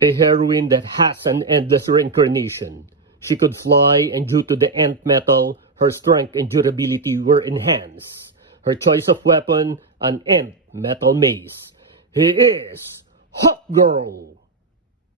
A heroine that has an endless reincarnation. She could fly, and due to the ant metal, her strength and durability were enhanced. Her choice of weapon, an ant metal mace. He is Hawkgirl!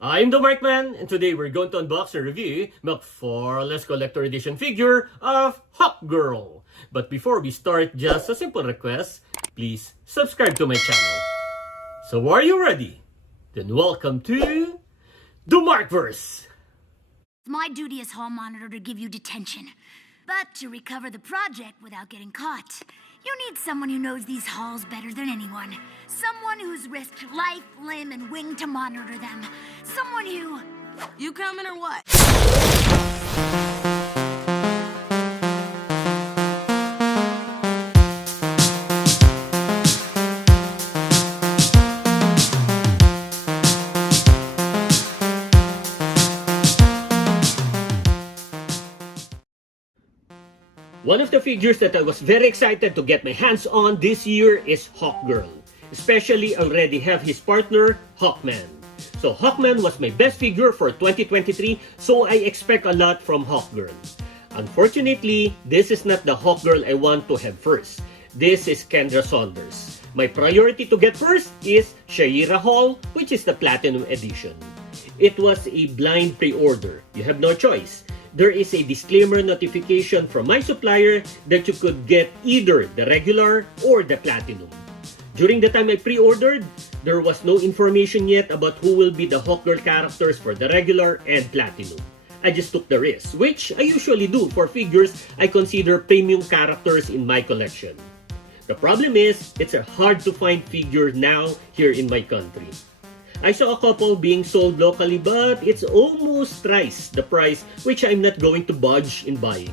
I'm the Markman, and today we're going to unbox and review McFarlane's collector edition figure of Hawkgirl. But before we start, just a simple request, please subscribe to my channel. So are you ready? Then welcome to the Markverse! My duty as hall monitor to give you detention. But to recover the project without getting caught, you need someone who knows these halls better than anyone. Someone who's risked life, limb, and wing to monitor them. Someone who... You coming or what? One of the figures that I was very excited to get my hands on this year is Hawkgirl. Especially I already have his partner, Hawkman. So Hawkman was my best figure for 2023, so I expect a lot from Hawkgirl. Unfortunately, this is not the Hawkgirl I want to have first. This is Kendra Saunders. My priority to get first is Shaira Hall, which is the Platinum Edition. It was a blind pre-order. You have no choice. There is a disclaimer notification from my supplier that you could get either the regular or the platinum. During the time I pre-ordered, there was no information yet about who will be the Hawkgirl characters for the regular and platinum. I just took the risk, which I usually do for figures I consider premium characters in my collection. The problem is, it's hard to find figures now here in my country. I saw a couple being sold locally, but it's almost thrice the price, which I'm not going to budge in buying.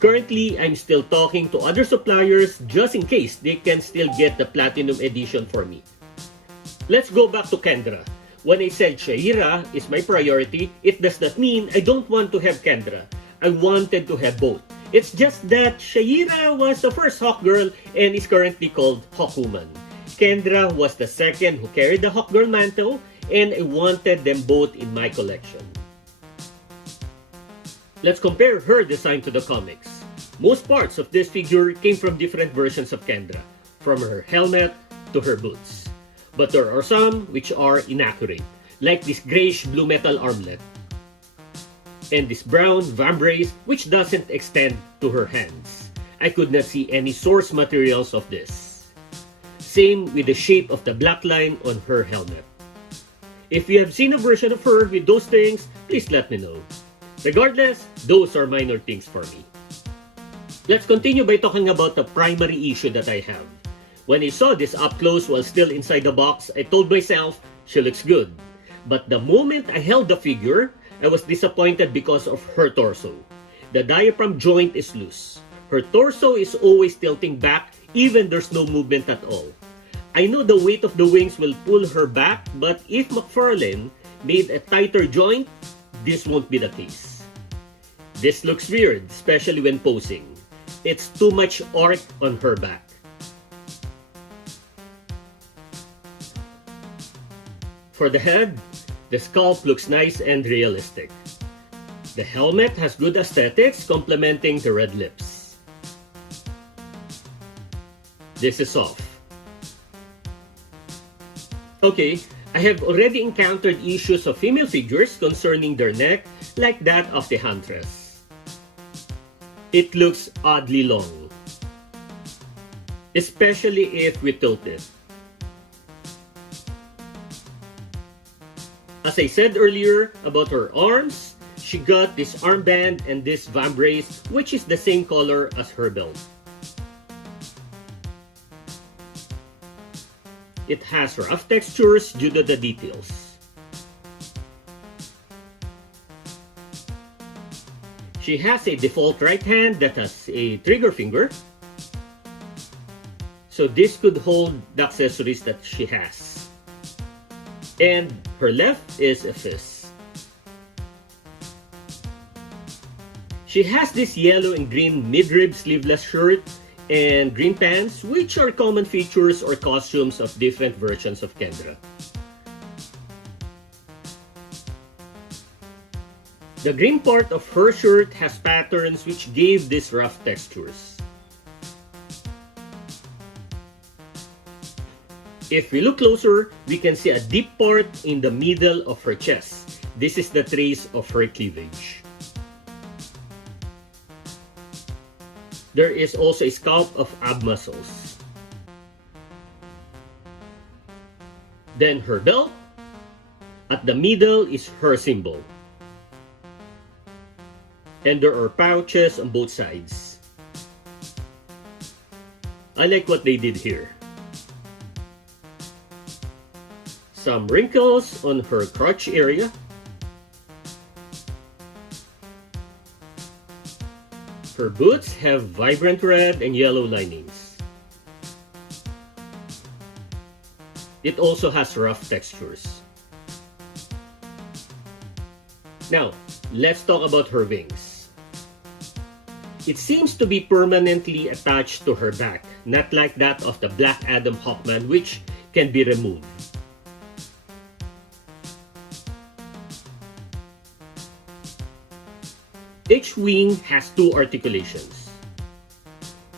Currently, I'm still talking to other suppliers just in case they can still get the Platinum Edition for me. Let's go back to Kendra. When I said Shaira is my priority, it does not mean I don't want to have Kendra. I wanted to have both. It's just that Shaira was the first Hawkgirl and is currently called Hawkwoman. Kendra was the second who carried the Hawkgirl mantle, and I wanted them both in my collection. Let's compare her design to the comics. Most parts of this figure came from different versions of Kendra, from her helmet to her boots. But there are some which are inaccurate, like this grayish blue metal armlet, and this brown vambrace which doesn't extend to her hands. I could not see any source materials of this. Same with the shape of the black line on her helmet. If you have seen a version of her with those things, please let me know. Regardless, those are minor things for me. Let's continue by talking about the primary issue that I have. When I saw this up close while still inside the box, I told myself, she looks good. But the moment I held the figure, I was disappointed because of her torso. The diaphragm joint is loose. Her torso is always tilting back, even there's no movement at all. I know the weight of the wings will pull her back, but if McFarlane made a tighter joint, this won't be the case. This looks weird, especially when posing. It's too much arc on her back. For the head, the sculpt looks nice and realistic. The helmet has good aesthetics, complementing the red lips. This is off. Okay, I have already encountered issues of female figures concerning their neck, like that of the Huntress. It looks oddly long, especially if we tilt it. As I said earlier about her arms, she got this armband and this vambrace, which is the same color as her belt. It has rough textures due to the details. She has a default right hand that has a trigger finger. So this could hold the accessories that she has. And her left is a fist. She has this yellow and green mid-rib sleeveless shirt and green pants, which are common features or costumes of different versions of Kendra. The green part of her shirt has patterns which gave these rough textures. If we look closer, we can see a deep part in the middle of her chest. This is the trace of her cleavage. There is also a scalp of ab muscles. Then her belt. At the middle is her symbol. And there are pouches on both sides. I like what they did here. Some wrinkles on her crotch area. Her boots have vibrant red and yellow linings. It also has rough textures. Now, let's talk about her wings. It seems to be permanently attached to her back, not like that of the Black Adam Hawkman, which can be removed. Each wing has two articulations.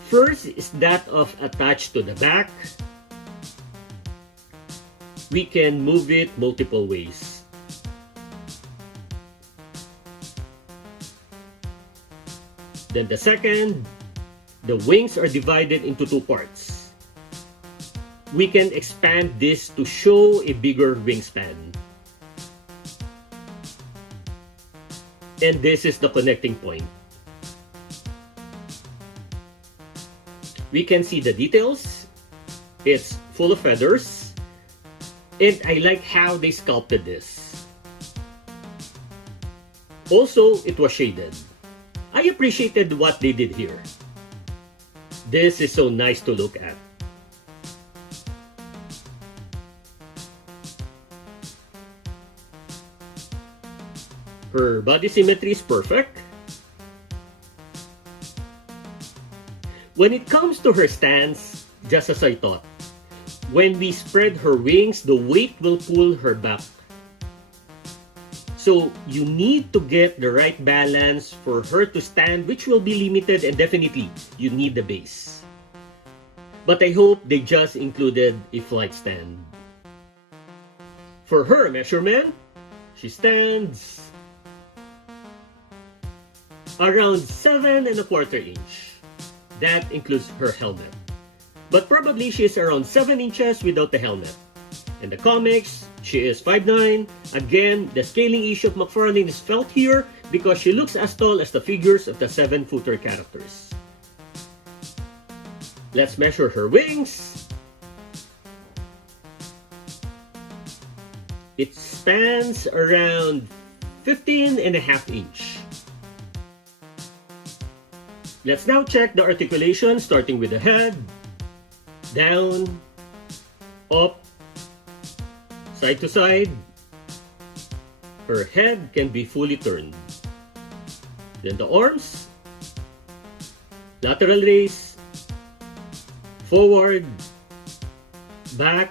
First is that of attached to the back. We can move it multiple ways. Then the second, the wings are divided into two parts. We can expand this to show a bigger wingspan. And this is the connecting point. We can see the details. It's full of feathers. And I like how they sculpted this. Also, it was shaded. I appreciated what they did here. This is so nice to look at. Her body symmetry is perfect. When it comes to her stance, just as I thought, when we spread her wings, the weight will pull her back. So you need to get the right balance for her to stand, which will be limited, and definitely you need the base. But I hope they just included a flight stand. For her measurement, she stands around 7¼ inch. That includes her helmet. But probably she is around 7 inches without the helmet. In the comics, she is 5'9". Again, the scaling issue of McFarlane is felt here because she looks as tall as the figures of the 7-footer characters. Let's measure her wings. It spans around 15½ inch. Let's now check the articulation, starting with the head, down, up, side to side. Her head can be fully turned. Then the arms, lateral raise, forward, back,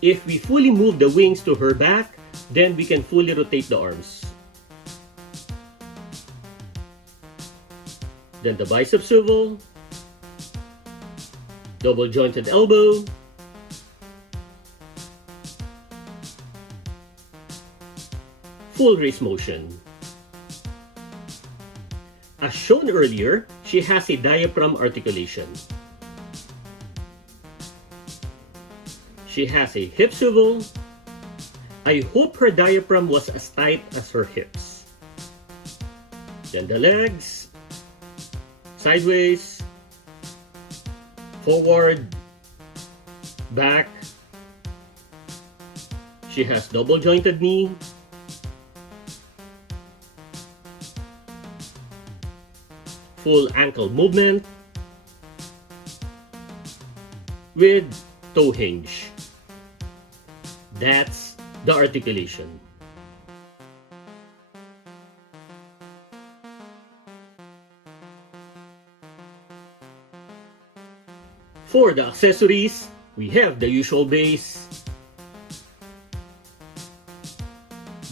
if we fully move the wings to her back, then we can fully rotate the arms. Then the bicep swivel, double jointed elbow, full raise motion. As shown earlier, she has a diaphragm articulation. She has a hip swivel. I hope her diaphragm was as tight as her hips. Then the legs, sideways, forward, back. She has double jointed knee. Full ankle movement with toe hinge. That's the articulation. For the accessories, we have the usual base,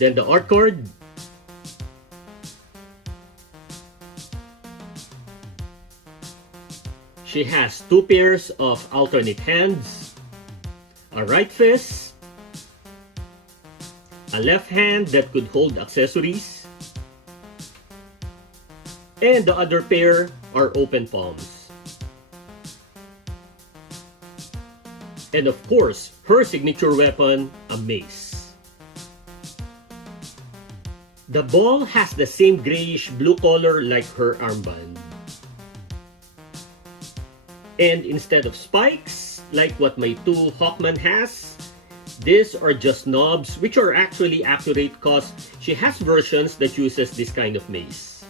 Then the art card. She has 2 pairs of alternate hands, a right fist, a left hand that could hold accessories, and the other pair are open palms. And of course, her signature weapon, a mace. The ball has the same grayish blue color like her armband. And instead of spikes, like what my 2 Hawkman has, these are just knobs, which are actually accurate cause she has versions that uses this kind of mace.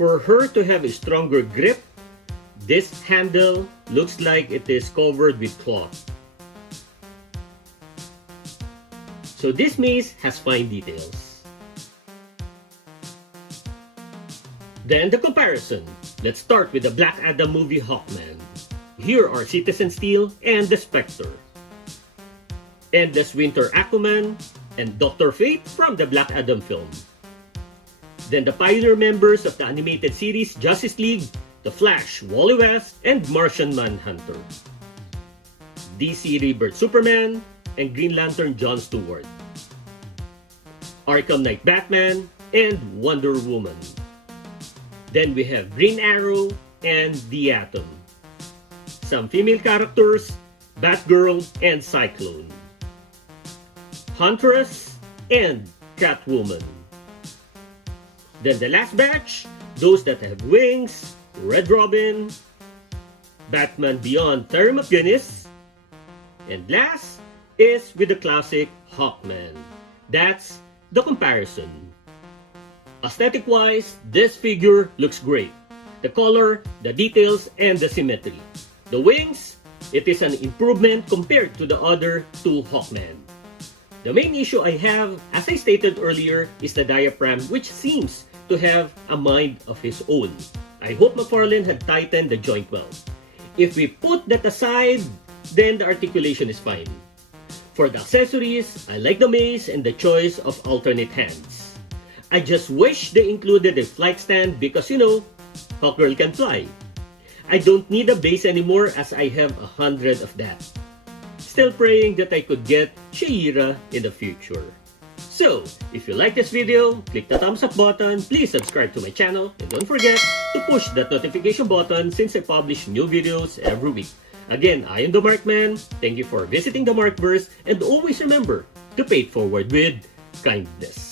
For her to have a stronger grip, this handle looks like it is covered with cloth. So this mace has fine details. Then the comparison. Let's start with the Black Adam movie Hawkman. Here are Citizen Steel and the Spectre. And this Winter Aquaman and Dr. Fate from the Black Adam film. Then the pioneer members of the animated series Justice League, The Flash, Wally West, and Martian Manhunter. DC Rebirth Superman and Green Lantern John Stewart. Arkham Knight Batman and Wonder Woman. Then we have Green Arrow and The Atom. Some female characters, Batgirl and Cyclone. Huntress and Catwoman. Then the last batch, those that have wings, Red Robin, Batman Beyond Terry McGinnis, and last is with the classic Hawkman. That's the comparison. Aesthetic-wise, this figure looks great. The color, the details, and the symmetry. The wings, it is an improvement compared to the other 2 Hawkman. The main issue I have, as I stated earlier, is the diaphragm, which seems to have a mind of his own. I hope McFarlane had tightened the joint well. If we put that aside, then the articulation is fine. For the accessories, I like the mace and the choice of alternate hands. I just wish they included a flight stand because, you know, Hawkgirl can fly. I don't need a base anymore as I have 100 of that. Still praying that I could get She-Ra in the future. So, if you like this video, click the thumbs up button, please subscribe to my channel, and don't forget to push that notification button since I publish new videos every week. Again, I am the Markman, thank you for visiting the Markverse, and always remember to pay it forward with kindness.